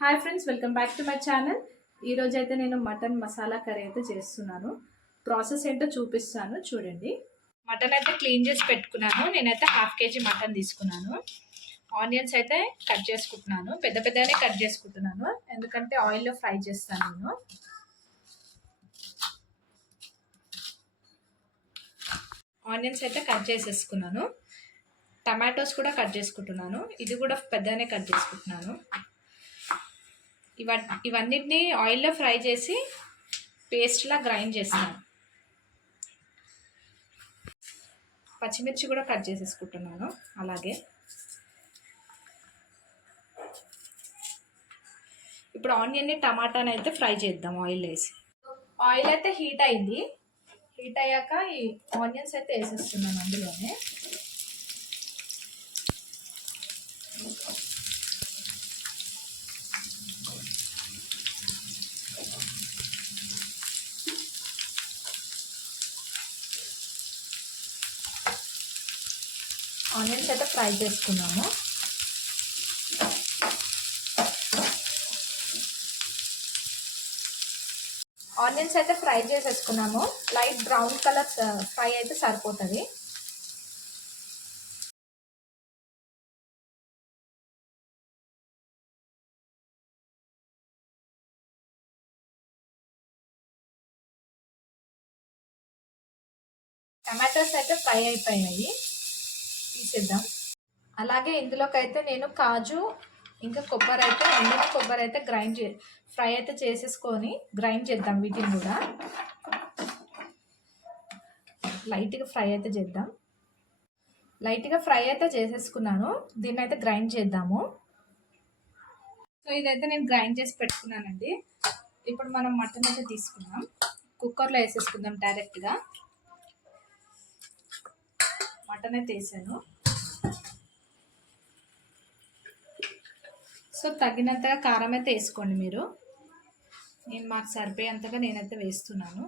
Hi friends, welcome back to my channel. ఈరోజు అయితే నేను మటన్ మసాలా కర్రీ అయితే చేస్తున్నాను. ప్రాసెస్ ఏంటో చూపిస్తాను చూడండి. మటన్ అయితే క్లీన్ చేసి పెట్టుకున్నాను. నేనైతే హాఫ్ కేజీ మటన్ తీసుకున్నాను. ఆనియన్స్ అయితే కట్ చేసుకుంటున్నాను. పెద్ద పెద్దగానే కట్ చేసుకుంటున్నాను, ఎందుకంటే ఆయిల్లో ఫ్రై చేస్తాను నేను. ఆనియన్స్ అయితే కట్ చేసేసుకున్నాను. టమాటోస్ కూడా కట్ చేసుకుంటున్నాను. ఇది కూడా పెద్దగానే కట్ చేసుకుంటున్నాను. ఇవన్నిటిని ఆయిల్లో ఫ్రై చేసి పేస్ట్లా గ్రైండ్ చేస్తాను. పచ్చిమిర్చి కూడా కట్ చేసేసుకుంటున్నాను. అలాగే ఇప్పుడు ఆనియన్ని టమాటాని అయితే ఫ్రై చేద్దాం ఆయిల్ వేసి. ఆయిల్ అయితే హీట్ అయింది. హీట్ అయ్యాక ఈ ఆనియన్స్ అయితే వేసేస్తున్నాను అందులోనే. ఆనియన్స్ అయితే ఫ్రై చేసుకున్నాము. ఆనియన్స్ అయితే ఫ్రై చేసేసుకున్నాము. లైట్ బ్రౌన్ కలర్ ఫ్రై అయితే సరిపోతుంది. టమాటోస్ అయితే ఫ్రై అయిపోయాయి, తీసేద్దాం. అలాగే ఇందులోకి అయితే నేను కాజు ఇంకా కొబ్బరి అయితే ఎండిన కొబ్బరి అయితే ఫ్రై అయితే చేసేసుకొని గ్రైండ్ చేద్దాం. వీటిని కూడా లైట్గా ఫ్రై అయితే చేసేసుకున్నాను. దీన్ని అయితే గ్రైండ్ చేద్దాము. సో ఇదైతే నేను గ్రైండ్ చేసి పెట్టుకున్నానండి. ఇప్పుడు మనం మటన్ అయితే తీసుకుందాం. కుక్కర్లో వేసేసుకుందాం డైరెక్ట్గా. మటన్ అయితే వేసాను. సో తగినంతగా కారం అయితే వేసుకోండి మీరు. మాకు సరిపోయేంతగా నేనైతే వేస్తున్నాను.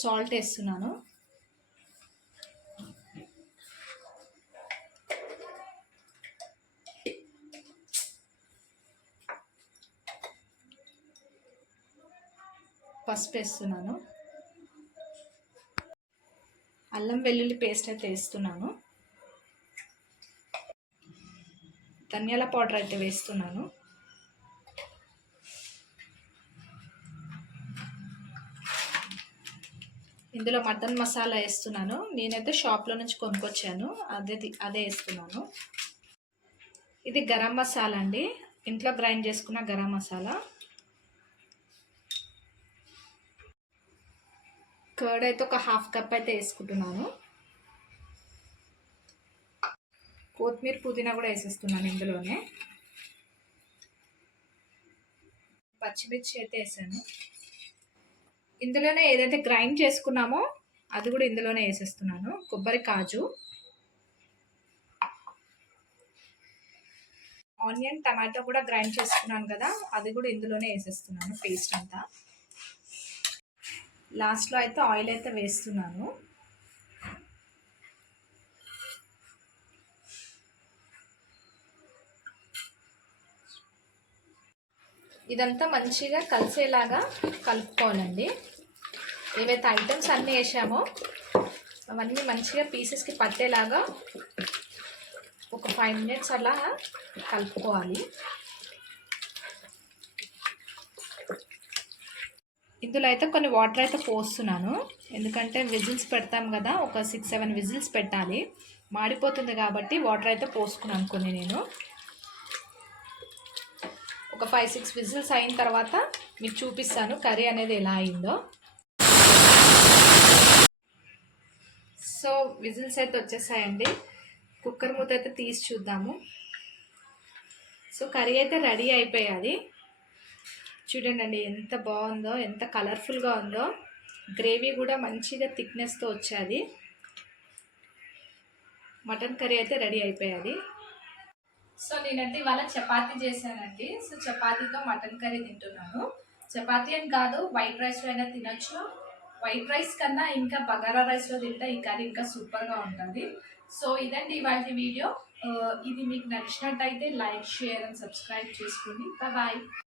సాల్ట్ వేస్తున్నాను. పసుపు వేస్తున్నాను. అల్లం వెల్లుల్లి పేస్ట్ అయితే వేస్తున్నాను. ధనియాల పౌడర్ అయితే వేస్తున్నాను. ఇందులో మటన్ మసాలా వేస్తున్నాను. నేనైతే షాప్లో నుంచి కొనుక్కొచ్చాను, అదే వేస్తున్నాను. ఇది గరం మసాలా అండి, ఇంట్లో గ్రైండ్ చేసుకున్న గరం మసాలా. కర్డ్ అయితే ఒక హాఫ్ కప్ అయితే వేసుకుంటున్నాను. కొత్తిమీర పుదీనా కూడా వేసేస్తున్నాను ఇందులోనే. పచ్చిమిర్చి అయితే వేసాను. ఇందులోనే ఏదైతే గ్రైండ్ చేసుకున్నామో అది కూడా ఇందులోనే వేసేస్తున్నాను. కొబ్బరి, కాజు, ఆనియన్, టమాటో కూడా గ్రైండ్ చేసుకున్నాను కదా, అది కూడా ఇందులోనే వేసేస్తున్నాను పేస్ట్ అంతా. లాస్ట్లో అయితే ఆయిల్ అయితే వేస్తున్నాను. ఇదంతా మంచిగా కలిసేలాగా కలుపుకోవాలండి. ఏవైతే ఐటమ్స్ అన్నీ వేసామో అవన్నీ మంచిగా పీసెస్కి పట్టేలాగా ఒక 5 minutes అలా కలుపుకోవాలి. ఇందులో అయితే కొన్ని వాటర్ అయితే పోస్తున్నాను, ఎందుకంటే విజిల్స్ పెడతాం కదా, ఒక 6-7 విజిల్స్ పెట్టాలి. మాడిపోతుంది కాబట్టి వాటర్ అయితే పోసుకున్నాను కొన్ని. నేను ఒక 5-6 విజిల్స్ అయిన తర్వాత మీకు చూపిస్తాను కర్రీ అనేది ఎలా అయిందో. సో విజిల్స్ అయితే వచ్చేసాయండి. కుక్కర్ మూత అయితే తీసి చూద్దాము. సో కర్రీ అయితే రెడీ అయిపోయాది. చూడండి అండి, ఎంత బాగుందో, ఎంత కలర్ఫుల్గా ఉందో. గ్రేవీ కూడా మంచిగా థిక్నెస్తో వచ్చేది. మటన్ కర్రీ అయితే రెడీ అయిపోయాది. సో నేనైతే ఇవాళ చపాతీ చేశానండి. సో చపాతీతో మటన్ కర్రీ తింటున్నాను. చపాతీ అని కాదు, వైట్ రైస్లో అయినా తినొచ్చు. వైట్ రైస్ కన్నా ఇంకా బగారా రైస్లో తింటే ఈ కర్రీ ఇంకా సూపర్గా ఉంటుంది. సో ఇదండి ఇవాళ వీడియో. ఇది మీకు నచ్చినట్టయితే లైక్, షేర్ అండ్ సబ్స్క్రైబ్ చేసుకోండి. బాయ్.